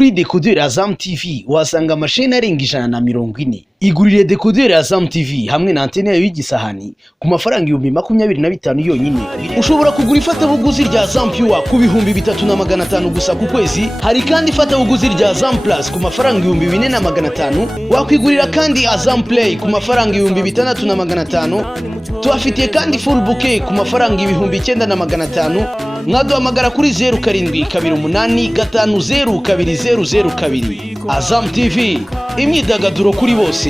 kuri dekoderi Azam TV wasanga amasheni arenga 140. Igurire dekoderi Azam TV hamwe na antene yayo y'igisahani ku mafaranga 25,000 yonyine. Ushobora kugura ifatabuguzi rya Azam Pure ku 3,500 gusa ku kwezi. Hari kandi ifatabuguzi rya Azam Plus ku mafaranga 4,500. Wakwigurira kandi Azam Play ku mafaranga 6,500. Tuafitiye kandi full bouquet ku mafaranga 9,500. Mwaduhamagara kuri 0728502002. Azam TV, imyidagaduro kuri bose.